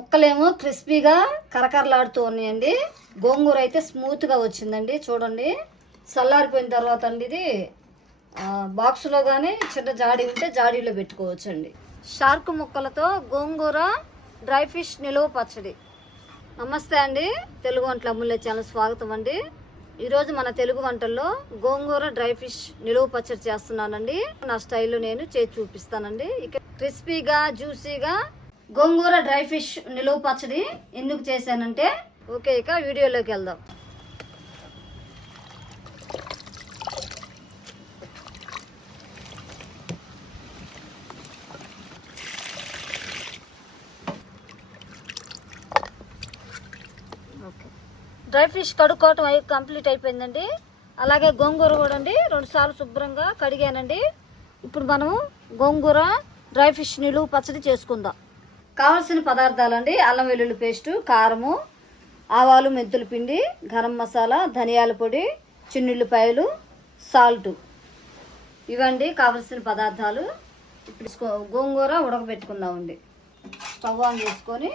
ముక్కలేమో క్రిస్పీగా కరకరలాడుతూ ఉన్నాయండి. గోంగూర అయితే స్మూత్గా వచ్చిందండి. చూడండి, చల్లారిపోయిన తర్వాత అండి ఇది బాక్సులో కానీ చిన్న జాడీ ఉంటే జాడీలో పెట్టుకోవచ్చండి. షార్క్ ముక్కలతో గోంగూర డ్రై ఫిష్ నిలువ పచ్చడి. నమస్తే అండి, తెలుగు వంటల అమూల్య ఛానల్ స్వాగతం అండి. ఈరోజు మన తెలుగు వంటల్లో గోంగూర డ్రై ఫిష్ నిలువ పచ్చడి చేస్తున్నానండి. నా స్టైల్లో నేను చేసి చూపిస్తానండి. ఇక క్రిస్పీగా జ్యూసీగా గోంగూర డ్రై ఫిష్ నిలువ పచ్చడి ఎందుకు చేశానంటే ఓకే, ఇక వీడియోలోకి వెళ్దాం. డ్రై ఫిష్ కడుక్కోవటం కంప్లీట్ అయిపోయిందండి. అలాగే గోంగూర కూడా అండి 2 సార్లు శుభ్రంగా కడిగానండి. ఇప్పుడు మనం గోంగూర డ్రై ఫిష్ నిలువ పచ్చడి చేసుకుందాం. కావలసిన పదార్థాలండి: అల్లం వెల్లుల్లి పేస్టు, కారము, ఆవాలు మెంతుల పిండి, గరం మసాలా, ధనియాల పొడి, చిన్నుల్లిపాయలు, సాల్టు. ఇవండి కావలసిన పదార్థాలు. ఇప్పుడు గోంగూర ఉడకబెట్టుకుందామండి. స్టవ్ ఆన్ చేసుకొని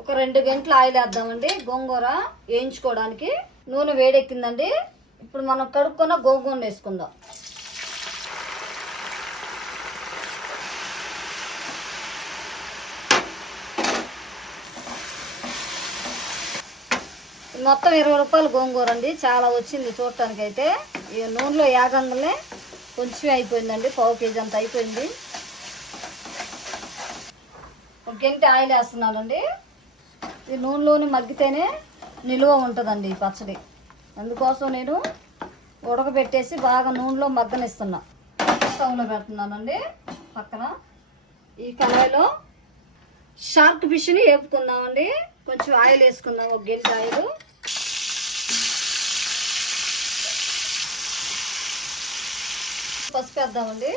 ఒక 2 గంటలు ఆయిల్ వేద్దామండి గోంగూర వేయించుకోవడానికి. నూనె వేడెక్కిందండి. ఇప్పుడు మనం కడుక్కున్న గోంగూర వేసుకుందాం. మొత్తం 20 రూపాయలు గోంగూర అండి. చాలా వచ్చింది చూడటానికి. అయితే ఈ నూనెలో యాగంగానే కొంచెం అయిపోయిందండి, 1/2 కేజీ అంత అయిపోయింది. ఒక గంట ఆయిల్ వేస్తున్నానండి. ఈ నూనెలోని మగ్గితేనే నిలువ ఉంటుందండి ఈ పచ్చడి. అందుకోసం నేను ఉడకబెట్టేసి బాగా నూనెలో మగ్గనిస్తున్నా. స్టవ్లో పెడుతున్నానండి పక్కన. ఈ కళాయిలో షార్క్ ఫిష్ని వేపుకుందామండి. కొంచెం ఆయిల్ వేసుకుందాం, ఒక గంట ఆయిల్. పసుపు వేద్దామండి.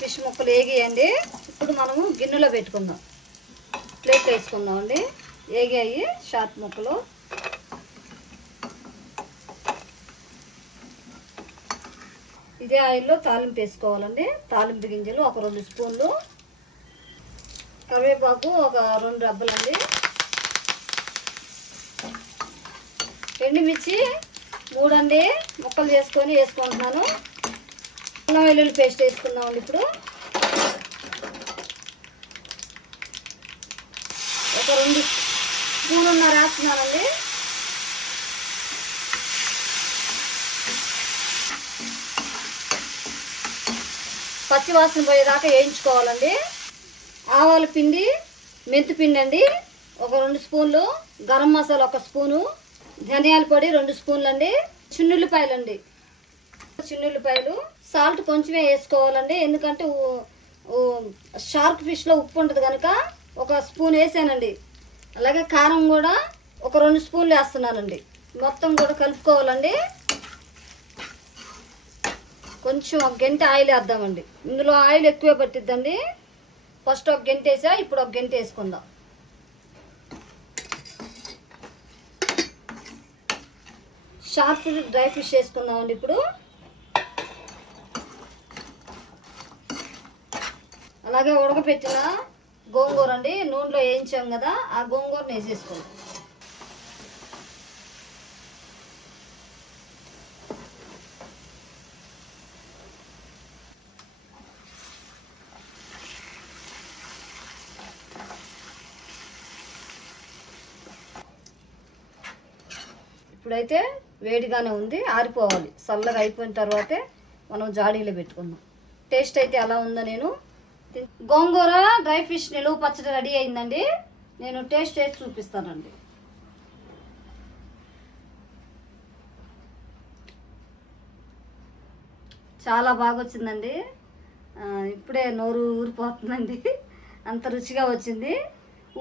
ఫిష్ ముక్కలు వేగాయండి. ఇప్పుడు మనము గిన్నెలో పెట్టుకుందాం. ప్లేట్ వేసుకుందామండి. వేగాయి షార్క్ ముక్కలు. ఇదే ఆయిల్లో తాలింపు వేసుకోవాలండి. తాలింపు గింజలు ఒక 2 స్పూన్లు, కరివేపాకు ఒక 2 రెబ్బలండి, ఎండుమిర్చి 3 అండి ముక్కలు చేసుకొని వేసుకుంటున్నాను. అల్లం వెల్లుల్లి పేస్ట్ వేసుకుందామండి. ఇప్పుడు ఒక 2 స్పూన్లున్నర వేస్తున్నానండి. పచ్చి వాసన పోయేదాకా వేయించుకోవాలండి. ఆవాల పిండి, మెంతి పిండి అండి ఒక 2 స్పూన్లు, గరం మసాలా 1 స్పూను, ధనియాల పొడి 2 స్పూన్లు అండి, చిన్నుల్లిపాయలు అండి, చిన్నుల్లిపాయలు, సాల్ట్ కొంచెమే వేసుకోవాలండి. ఎందుకంటే షార్క్ ఫిష్లో ఉప్పు ఉంటుంది కనుక 1 స్పూన్ వేసానండి. అలాగే కారం కూడా ఒక 2 స్పూన్లు వేస్తున్నానండి. మొత్తం కూడా కలుపుకోవాలండి. కొంచెం ఒక గంట ఆయిల్ వేద్దామండి. ఇందులో ఆయిల్ ఎక్కువే పట్టిద్దండి. ఫస్ట్ ఒక గంట వేసా, ఇప్పుడు ఒక గంట వేసుకుందాం. షార్ప్ డ్రై ఫిష్ వేసుకుందామండి. ఇప్పుడు అలాగే ఉడకపెట్టిన గోంగూర అండి, నూనెలో వేయించాం కదా, ఆ గోంగూరని వేసేసుకుందాం. ఇప్పుడైతే వేడిగానే ఉంది, ఆరిపోవాలి. చల్లగా అయిపోయిన తర్వాతే మనం జాడీలో పెట్టుకుందాం. టేస్ట్ అయితే ఎలా ఉందో నేను గోంగూర డ్రై ఫిష్ నిలువ పచ్చడి రెడీ అయిందండి. నేను టేస్ట్ చేసి చూపిస్తానండి. చాలా బాగా వచ్చిందండి. ఇప్పుడే నోరు ఊరిపోతుందండి, అంత రుచిగా వచ్చింది.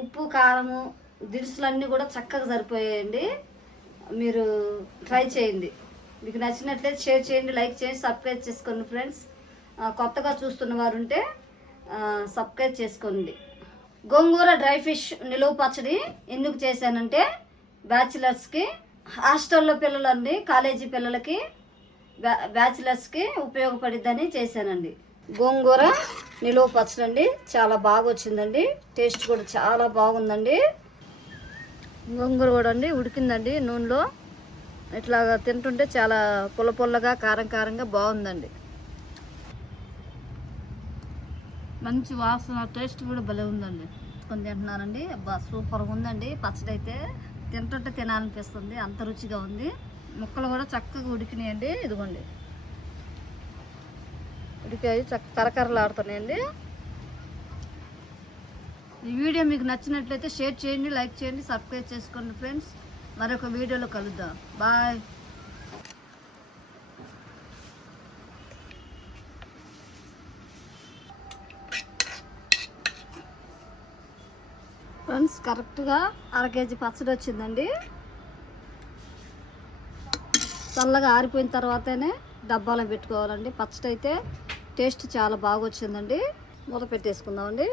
ఉప్పు, కారము, దినుసులన్నీ కూడా చక్కగా సరిపోయాయండి. మీరు ట్రై చేయండి. మీకు నచ్చినట్లయితే షేర్ చేయండి, లైక్ చేయండి, సబ్స్క్రైబ్ చేసుకోండి ఫ్రెండ్స్. కొత్తగా చూస్తున్న వారు ఉంటే సబ్స్క్రైబ్ చేసుకోండి. గోంగూర డ్రై ఫిష్ నిలువ పచ్చడి ఎందుకు చేశానంటే బ్యాచిలర్స్కి, హాస్టల్లో పిల్లలండి, కాలేజీ పిల్లలకి బ్యాచిలర్స్కి ఉపయోగపడిద్దని చేశానండి. గోంగూర నిలువ పచ్చడి అండి, చాలా బాగా వచ్చిందండి. టేస్ట్ కూడా చాలా బాగుందండి. గోంగూర కూడా అండి ఉడికిందండి నూనెలో. ఇట్లాగా తింటుంటే చాలా పుల్ల పుల్లగా కారం కారంగా బాగుందండి. మంచి వాసన, టేస్ట్ కూడా భలే ఉందండి. కొని తింటున్నానండి. అబ్బా సూపర్గా ఉందండి. పచ్చడి అయితే తింటుంటే తినాలనిపిస్తుంది, అంత రుచిగా ఉంది. ముక్కలు కూడా చక్కగా ఉడికినాయండి. ఇదిగోండి ఉడికాయి, కరకరలాడుతున్నాయండి. ఈ వీడియో మీకు నచ్చినట్లయితే షేర్ చేయండి, లైక్ చేయండి, సబ్స్క్రైబ్ చేసుకోండి ఫ్రెండ్స్. మరొక వీడియోలో కలుద్దాం. బాయ్. ఫ్రెండ్స్ కరెక్ట్గా 1/2 కేజీ పచ్చడి వచ్చిందండి. చల్లగా ఆరిపోయిన తర్వాతనే డబ్బాలో పెట్టుకోవాలండి. పచ్చడి అయితే టేస్ట్ చాలా బాగా వచ్చిందండి. మూత పెట్టేసుకుందామండి.